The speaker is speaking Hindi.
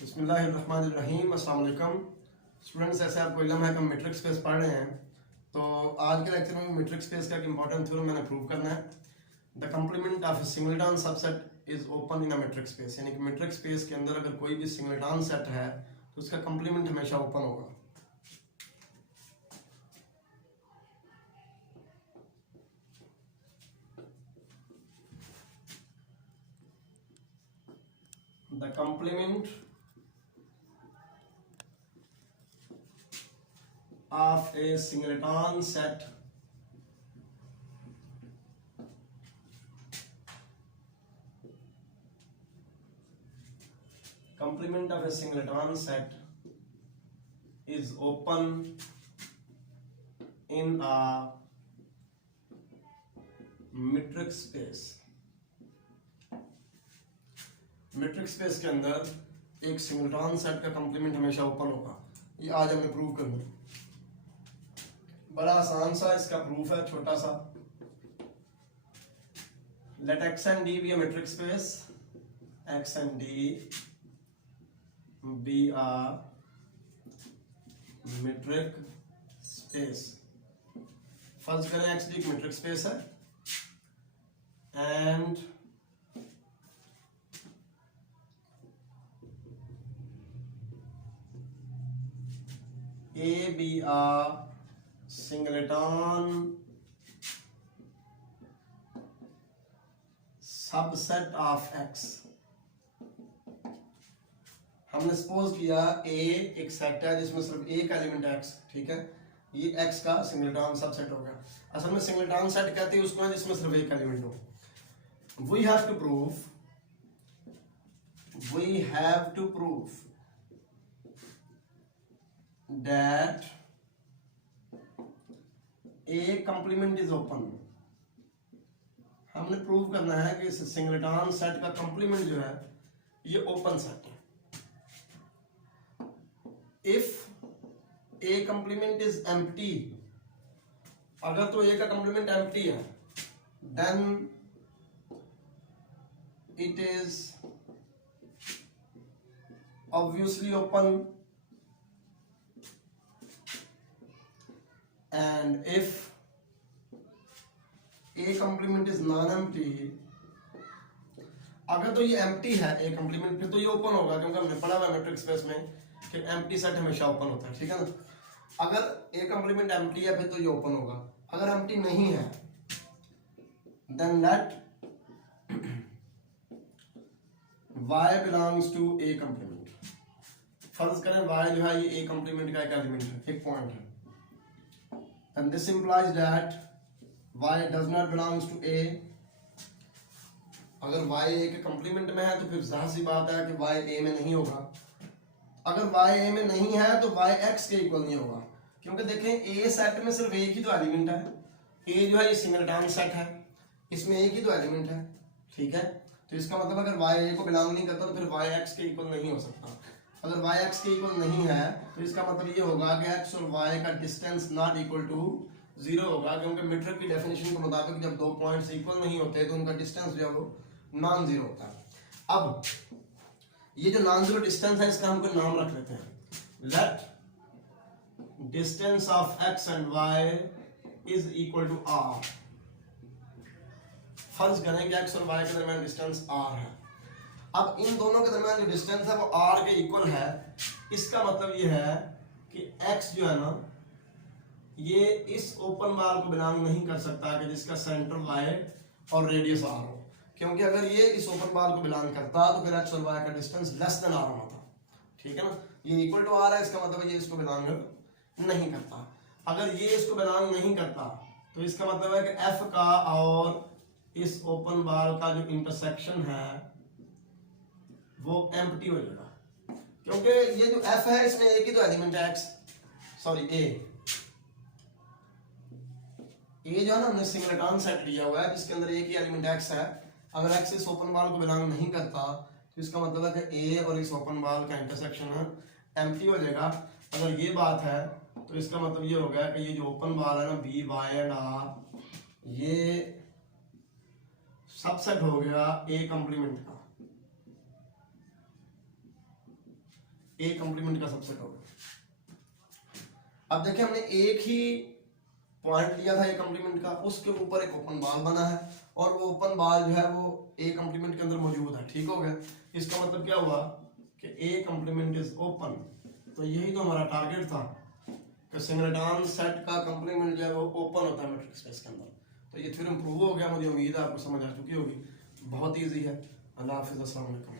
बिस्मिल्लाहिर्रहमानिर्रहीम। अस्सलाम वालेकुम स्टूडेंट्स, जैसे आपको इल्म है कि हम मीट्रिक स्पेस पढ़ रहे हैं, तो आज के लेक्चर में मीट्रिक स्पेस का एक इंपॉर्टेंट थ्योरम मैंने प्रूव करना है। The complement of A singleton subset is open in a metric space, यानी कि मीट्रिक स्पेस के अंदर अगर कोई भी सिंगलटन सेट है तो उसका कंप्लीमेंट हमेशा ओपन होगा। The complement of a singleton set is open in a metric space। Metric space के अंदर एक सिंगलटन सेट का कंप्लीमेंट हमेशा ओपन होगा। ये आज हमें प्रूव करना है। बड़ा आसान सा इसका प्रूफ है, छोटा सा। Let X and D be a metric space, X and D be a metric space. फर्ज करें एक्स डी एक मीट्रिक स्पेस है and A be a singleton subset of X। हमने सपोज किया A एक सेट है जिसमें सिर्फ एक एलिमेंट है X, ठीक है। ये X का सिंगलटन सबसेट हो गया। असल में सिंगलटन सेट कहते हैं उसको जिसमें सिर्फ एक एलिमेंट हो। We have to prove that A complement is open। हमने प्रूव करना है कि इस सिंगलटन सेट का कंप्लीमेंट जो है ये ओपन सेट है। If A complement is empty, अगर तो A का कंप्लीमेंट empty है, then it is obviously open, and if A complement is non-empty, अगर तो ये empty है A complement, फिर तो ये ओपन होगा, क्योंकि हमने पढ़ा हुआ मैट्रिक्स स्पेस में कि empty सेट हमेशा ओपन होता है, ठीक है ना। अगर A complement empty है फिर तो ये ओपन होगा। अगर empty नहीं है then let Y belongs to A complement। फर्ज करें Y जो है ये A complement का एक एलिमेंट है, एक पॉइंट है, and this implies that Y does not belongs to A। अगर Y A के कंप्लीमेंट में है तो फिर जाहिर सी बात है कि Y A में नहीं होगा। अगर Y A में नहीं है तो Y X के इक्वल नहीं होगा, क्योंकि देखें A सेट में सिर्फ एक ही तो एलिमेंट है। A जो है ये सिंगलटन सेट है, इसमें एक ही तो एलिमेंट है, ठीक है। तो इसका मतलब अगर Y A को बिलोंग नहीं करता तो फिर Y X के इक्वल नहीं हो सकता। अगर Y X के इक्वल नहीं है तो इसका मतलब ये होगा कि X और Y का डिस्टेंस नॉट इक्वल टू 0 होगा, क्योंकि मीट्रिक की डेफिनेशन के मुताबिक जब दो पॉइंट्स इक्वल नहीं होते तो उनका डिस्टेंस जो है वो नॉन जीरो होता है। अब ये जो नॉन जीरो डिस्टेंस है इसका हम कोई नाम रख लेते हैं। Let distance of X and Y is equal to R। फर्ज करें कि X और Y के दरमियान डिस्टेंस R है। अब इन दोनों के दरमियान जो डिस्टेंस है वो R के इक्वल है। इसका मतलब ये है कि X जो है ना ये इस ओपन बार को बिलोंग नहीं कर सकता कि जिसका सेंटर Y और रेडियस R हो, क्योंकि अगर ये इस ओपन बार को बिलोंग करता तो फिर X और Y का डिस्टेंस लेस देन R होता, ठीक है ना। ये इक्वल टू R है, इसका मतलब ये इसको बिलोंग नहीं करता। अगर ये इसको बिलोंग नहीं करता तो इसका मतलब है कि F का और इस ओपन बार का जो इंटरसेक्शन है वो एम्प्टी हो जाएगा, क्योंकि ये जो F है इसमें एक ही तो एलिमेंट है A जो है ना हमने सिंगलटन सेट लिया हुआ है जिसके अंदर एक ही एलिमेंट X है। अगर X इस ओपन बार को बिलोंग नहीं करता तो इसका मतलब है कि A और इस ओपन बार का इंटरसेक्शन एम्प्टी हो जाएगा। अगर ये बात है तो इसका मतलब ये हो गया कि ये जो ओपन बार है ना B, Y एंड R ये सबसेट हो गया A कंप्लीमेंट का। ए कंप्लीमेंट का सबसेट होगा। अब देखिए हमने एक ही पॉइंट लिया था ए कंप्लीमेंट का, उसके ऊपर एक ओपन बॉल बना है और वो ओपन बॉल जो है वो ए कंप्लीमेंट के अंदर मौजूद है, ठीक हो गया। इसका मतलब क्या हुआ कि ए कंप्लीमेंट इज ओपन। तो यही तो हमारा टारगेट था कि सिंगलेटन सेट का कंप्लीमेंट जो है वो ओपन होता है मैट्रिक्स स्पेस के अंदर। तो ये थ्योरम प्रूव हो गया, मुझे उम्मीद है आपको समझ आ चुकी होगी। बहुत ईजी है। अल्लाह हाफिज़, अस्सलाम वालेकुम।